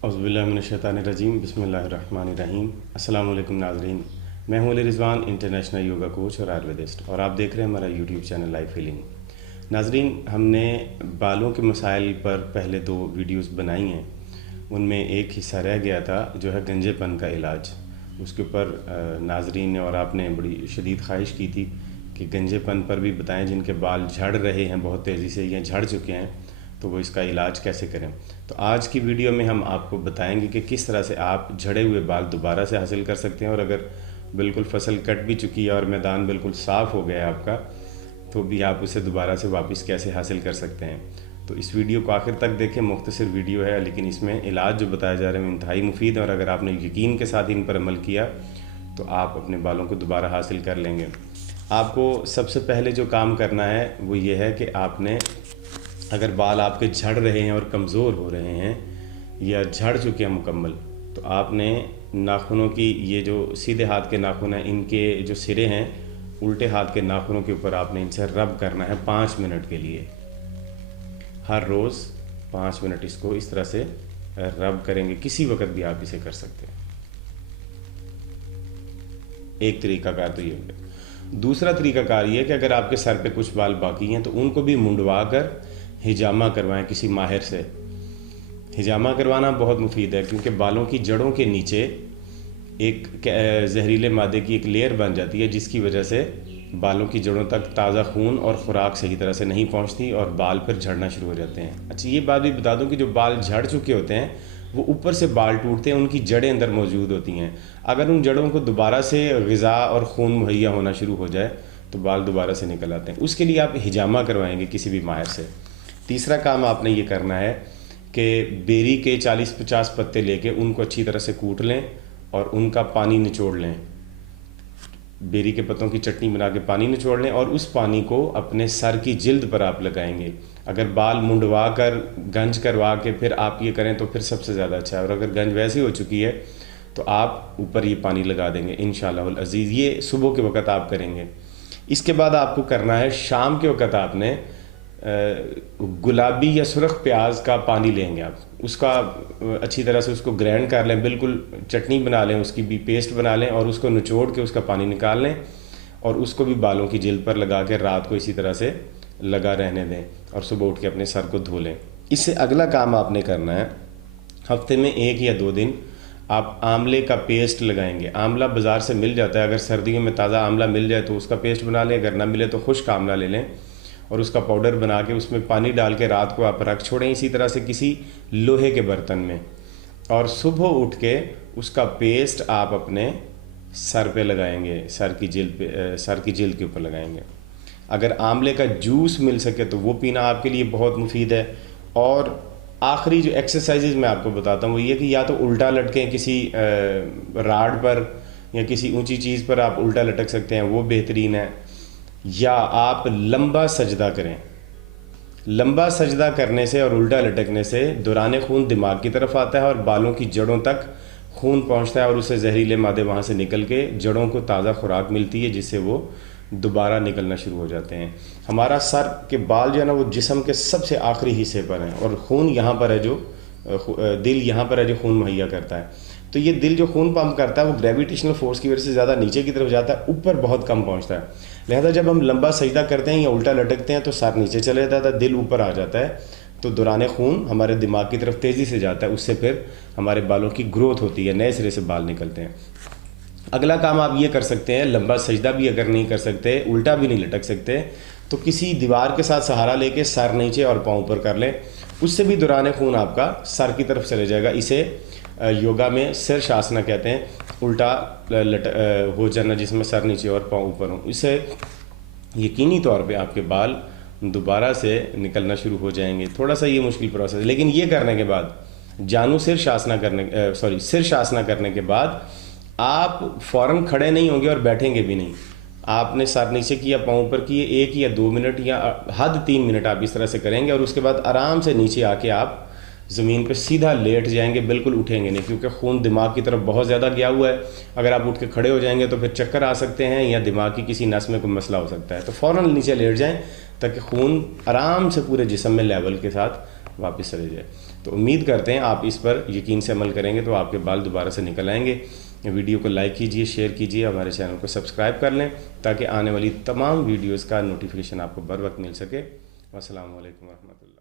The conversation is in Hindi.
औज़ुबिल्लाहिमिनश्शैतानिर्रजीम बिस्मिल्लाहिर्रहमानिर्रहीम। अस्सलाम वालेकुम नाज़रीन, मैं हूं Ali Rizwan, international yoga coach और आयुर्वेदिस्ट, और आप देख रहे हैं हमारा यूट्यूब चैनल लाइफ हीलिंग। नाज़रीन, हमने बालों के मसाइल पर पहले 2 वीडियोस बनाई हैं। उनमें एक हिस्सा रह गया था जो है गंजेपन का इलाज। उसके ऊपर नाज़रीन ने और आपने बड़ी शदीद ख्वाहिश की थी कि गंजेपन पर भी बताएं, जिनके बाल झड़ रहे हैं बहुत तेज़ी से या झड़ चुके हैं, तो वो इसका इलाज कैसे करें। तो आज की वीडियो में हम आपको बताएंगे कि किस तरह से आप झड़े हुए बाल दोबारा से हासिल कर सकते हैं, और अगर बिल्कुल फसल कट भी चुकी है और मैदान बिल्कुल साफ़ हो गया है आपका, तो भी आप उसे दोबारा से वापस कैसे हासिल कर सकते हैं। तो इस वीडियो को आखिर तक देखें। मुख्तसर वीडियो है, लेकिन इसमें इलाज जो बताया जा रहा है वो इंतहाई मुफीद है, और अगर आपने यकीन के साथ इन पर अमल किया तो आप अपने बालों को दोबारा हासिल कर लेंगे। आपको सबसे पहले जो काम करना है वो ये है कि आपने, अगर बाल आपके झड़ रहे हैं और कमज़ोर हो रहे हैं या झड़ चुके हैं मुकम्मल, तो आपने नाखूनों की, ये जो सीधे हाथ के नाखून हैं, इनके जो सिरे हैं उल्टे हाथ के नाखूनों के ऊपर आपने इनसे रब करना है 5 मिनट के लिए। हर रोज़ 5 मिनट इसको इस तरह से रब करेंगे। किसी वक्त भी आप इसे कर सकते हैं। एक तरीकाकार तो ये हो गया। दूसरा तरीकाकार ये है कि अगर आपके सर पे कुछ बाल बाकी हैं तो उनको भी मुंडवा कर हिजामा करवाएं किसी माहिर से। हिजामा करवाना बहुत मुफीद है, क्योंकि बालों की जड़ों के नीचे एक जहरीले मादे की एक लेयर बन जाती है, जिसकी वजह से बालों की जड़ों तक ताज़ा खून और ख़ुराक सही तरह से नहीं पहुंचती और बाल फिर झड़ना शुरू हो जाते हैं। अच्छा, ये बात भी बता दूं कि जो बाल झड़ चुके होते हैं वो ऊपर से बाल टूटते हैं, उनकी जड़ें अंदर मौजूद होती हैं। अगर उन जड़ों को दोबारा से ग़िज़ा और खून मुहैया होना शुरू हो जाए तो बाल दोबारा से निकल आते हैं। उसके लिए आप हिजामा करवाएंगे किसी भी माहिर से। तीसरा काम आपने ये करना है कि बेरी के 40-50 पत्ते लेके उनको अच्छी तरह से कूट लें और उनका पानी निचोड़ लें। बेरी के पत्तों की चटनी बना के पानी निचोड़ लें और उस पानी को अपने सर की जिल्द पर आप लगाएंगे। अगर बाल मुंडवा कर गंज करवा के फिर आप ये करें तो फिर सबसे ज़्यादा अच्छा है, और अगर गंज वैसे हो चुकी है तो आप ऊपर ये पानी लगा देंगे इंशाअल्लाह अज़ीज़। ये सुबह के वक़्त आप करेंगे। इसके बाद आपको करना है, शाम के वक़्त आपने गुलाबी या सुरख प्याज का पानी लेंगे आप, उसका अच्छी तरह से उसको ग्राइंड कर लें, बिल्कुल चटनी बना लें, उसकी भी पेस्ट बना लें और उसको निचोड़ के उसका पानी निकाल लें और उसको भी बालों की जिल्द पर लगा के रात को इसी तरह से लगा रहने दें और सुबह उठ के अपने सर को धो लें। इससे अगला काम आपने करना है, हफ्ते में 1 या 2 दिन आप आंवले का पेस्ट लगाएंगे। आंवला बाज़ार से मिल जाता है, अगर सर्दियों में ताज़ा आंवला मिल जाए तो उसका पेस्ट बना लें, अगर ना मिले तो खुश्क आंवला ले लें और उसका पाउडर बना के उसमें पानी डाल के रात को आप रख छोड़ें इसी तरह से किसी लोहे के बर्तन में, और सुबह उठ के उसका पेस्ट आप अपने सर पे लगाएंगे, सर की जिल्द के ऊपर लगाएंगे। अगर आंवले का जूस मिल सके तो वो पीना आपके लिए बहुत मुफीद है। और आखिरी जो एक्सरसाइजेज मैं आपको बताता हूँ वो ये कि या तो उल्टा लटकें किसी राड पर या किसी ऊंची चीज़ पर आप उल्टा लटक सकते हैं, वो बेहतरीन है, या आप लंबा सजदा करें। लंबा सजदा करने से और उल्टा लटकने से दौरान खून दिमाग की तरफ आता है और बालों की जड़ों तक खून पहुंचता है और उससे जहरीले मादे वहां से निकल के जड़ों को ताज़ा खुराक मिलती है, जिससे वो दोबारा निकलना शुरू हो जाते हैं। हमारा सर के बाल जो है ना वो जिस्म के सबसे आखिरी हिस्से पर हैं और खून यहाँ पर है, जो दिल यहाँ पर है जो खून मुहैया करता है। तो ये दिल जो खून पंप करता है वो ग्रेविटेशनल फोर्स की वजह से ज़्यादा नीचे की तरफ जाता है, ऊपर बहुत कम पहुँचता है। लिहाजा जब हम लंबा सजदा करते हैं या उल्टा लटकते हैं तो सर नीचे चले जाता है, दिल ऊपर आ जाता है, तो दौरान खून हमारे दिमाग की तरफ तेज़ी से जाता है, उससे फिर हमारे बालों की ग्रोथ होती है, नए सिरे से बाल निकलते हैं। अगला काम आप ये कर सकते हैं, लंबा सजदा भी अगर नहीं कर सकते, उल्टा भी नहीं लटक सकते, तो किसी दीवार के साथ सहारा लेके सर नीचे और पाँव ऊपर कर लें, उससे भी दौरान खून आपका सर की तरफ चले जाएगा। इसे योगा में सिर शासना कहते हैं, उल्टा हो जाना जिसमें सर नीचे और पाँव ऊपर हो। इससे यकीनी तौर पे आपके बाल दोबारा से निकलना शुरू हो जाएंगे। थोड़ा सा ये मुश्किल प्रोसेस है, लेकिन ये करने के बाद सिर शासना करने के बाद आप फ़ौरन खड़े नहीं होंगे और बैठेंगे भी नहीं। आपने सर नीचे किया, पाँव ऊपर किए, 1 या 2 मिनट या हद 3 मिनट आप इस तरह से करेंगे और उसके बाद आराम से नीचे आके आप ज़मीन पर सीधा लेट जाएंगे, बिल्कुल उठेंगे नहीं, क्योंकि खून दिमाग की तरफ बहुत ज़्यादा गया हुआ है। अगर आप उठ के खड़े हो जाएंगे तो फिर चक्कर आ सकते हैं या दिमाग की किसी नस में कोई मसला हो सकता है। तो फ़ौरन नीचे लेट जाएं ताकि खून आराम से पूरे जिस्म में लेवल के साथ वापस चले जाए। तो उम्मीद करते हैं आप इस पर यकीन से अमल करेंगे तो आपके बाल दोबारा से निकल आएंगे। वीडियो को लाइक कीजिए, शेयर कीजिए, हमारे चैनल को सब्सक्राइब कर लें ताकि आने वाली तमाम वीडियोज़ का नोटिफिकेशन आपको बर वक्त मिल सके। अस्सलाम वालेकुम रहमतुल्लाह।